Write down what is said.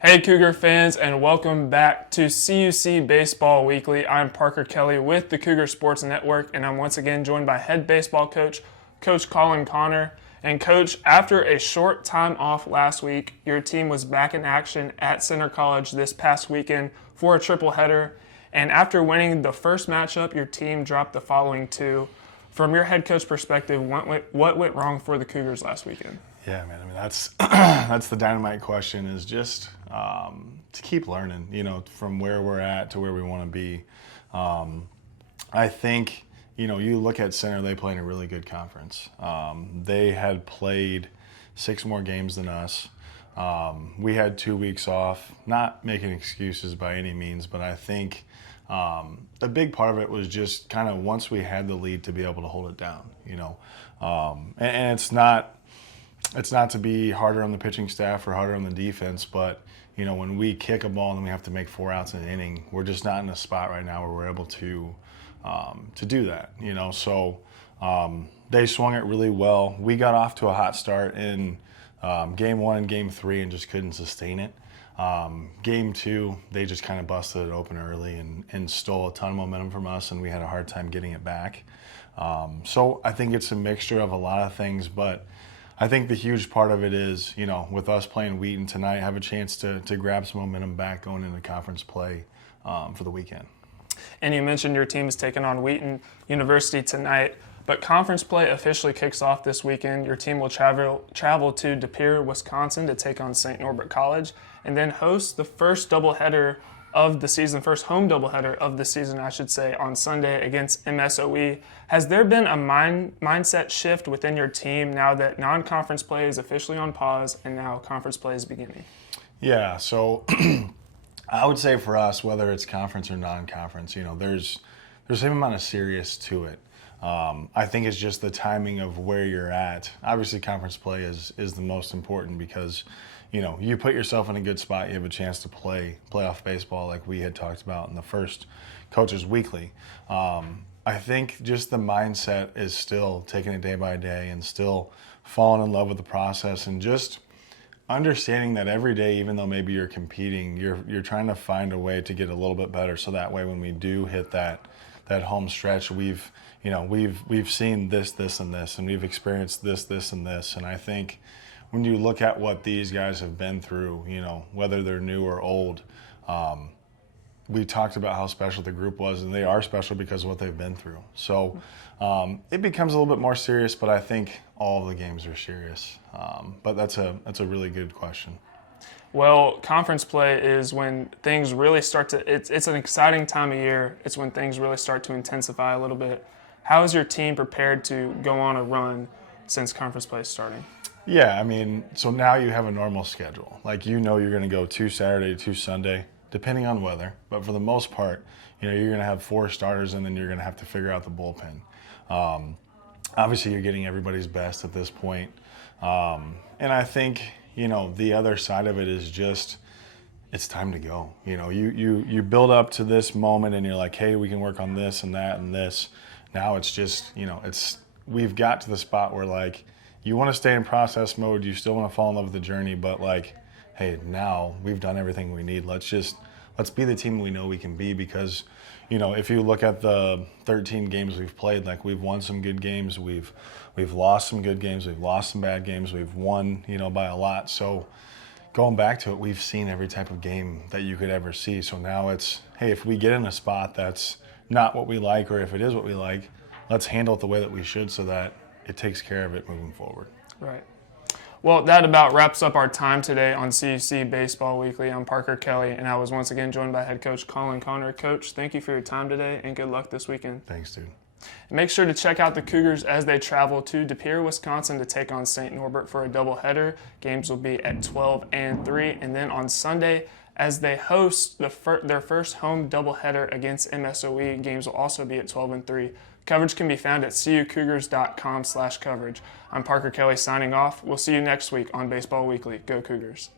Hey Cougar fans, and welcome back to CUC Baseball Weekly. I'm Parker Kelly with the Cougar Sports Network, and I'm once again joined by head baseball coach, Coach Colin Connor. And Coach, after a short time off last week, your team was back in action at Center College this past weekend for a triple header. And after winning the first matchup, your team dropped the following two. From your head coach perspective, what went wrong for the Cougars last weekend? Yeah, man. I mean, that's that's the dynamite question. Is just to keep learning. From where we're at to where we want to be. I think you look at Center. They play in a really good conference. They had played 6 more games than us. We had 2 weeks off. Not making excuses by any means, but I think a big part of it was just kind of once we had the lead to be able to hold it down. And it's not to be harder on the pitching staff or harder on the defense, but when we kick a ball and we have to make 4 outs in an inning, we're just not in a spot right now where we're able to do that. So they swung it really well. We got off to a hot start in game 1 and game 3 and just couldn't sustain it. Game 2, they just kind of busted it open early and stole a ton of momentum from us, and we had a hard time getting it back. So I think it's a mixture of a lot of things, but I think the huge part of it is, with us playing Wheaton tonight, have a chance to grab some momentum back going into conference play for the weekend. And you mentioned your team is taking on Wheaton University tonight, but conference play officially kicks off this weekend. Your team will travel to De Pere, Wisconsin to take on St. Norbert College and then host the first doubleheader of the season, first home doubleheader of the season, I should say, on Sunday against MSOE. Has there been a mindset shift within your team now that non-conference play is officially on pause and now conference play is beginning? Yeah, so I would say for us, whether it's conference or non-conference, there's the same amount of serious to it. I think it's just the timing of where you're at. Obviously, conference play is the most important because you put yourself in a good spot. You have a chance to play playoff baseball like we had talked about in the first Coaches Weekly. I think just the mindset is still taking it day by day and still falling in love with the process and just understanding that every day, even though maybe you're competing, you're trying to find a way to get a little bit better so that way when we do hit that home stretch, we've seen this, and this, and we've experienced this, and this. And I think when you look at what these guys have been through, whether they're new or old, we talked about how special the group was, and they are special because of what they've been through. So it becomes a little bit more serious, but I think all of the games are serious. But that's a really good question. Well, conference play is when things really start to, it's an exciting time of year. It's when things really start to intensify a little bit. How is your team prepared to go on a run since conference play is starting? Yeah, I mean, so now you have a normal schedule. Like, you're going to go 2 Saturday, 2 Sunday, depending on weather. But for the most part, you're going to have 4 starters, and then you're going to have to figure out the bullpen. Obviously, you're getting everybody's best at this point. And I think, the other side of it is just it's time to go. You build up to this moment, and you're like, hey, we can work on this and that and this. Now it's just, we've got to the spot where, like, you want to stay in process mode. You still want to fall in love with the journey, but, like, hey, now we've done everything we need. Let's be the team we know we can be because, if you look at the 13 games we've played, like, we've won some good games. We've lost some good games. We've lost some bad games. We've won, by a lot. So going back to it, we've seen every type of game that you could ever see. So now it's, hey, if we get in a spot that's not what we like, or if it is what we like, let's handle it the way that we should so that it takes care of it moving forward. Right. Well, that about wraps up our time today on CUC Baseball Weekly. I'm Parker Kelly, and I was once again joined by head coach Colin Connor. Coach, thank you for your time today, and good luck this weekend. Thanks, dude. Make sure to check out the Cougars as they travel to De Pere, Wisconsin to take on St. Norbert for a doubleheader. Games will be at 12 and 3, and then on Sunday, as they host their first home doubleheader against MSOE, games will also be at 12 and 3. Coverage can be found at cucougars.com/coverage. I'm Parker Kelly signing off. We'll see you next week on Baseball Weekly. Go Cougars.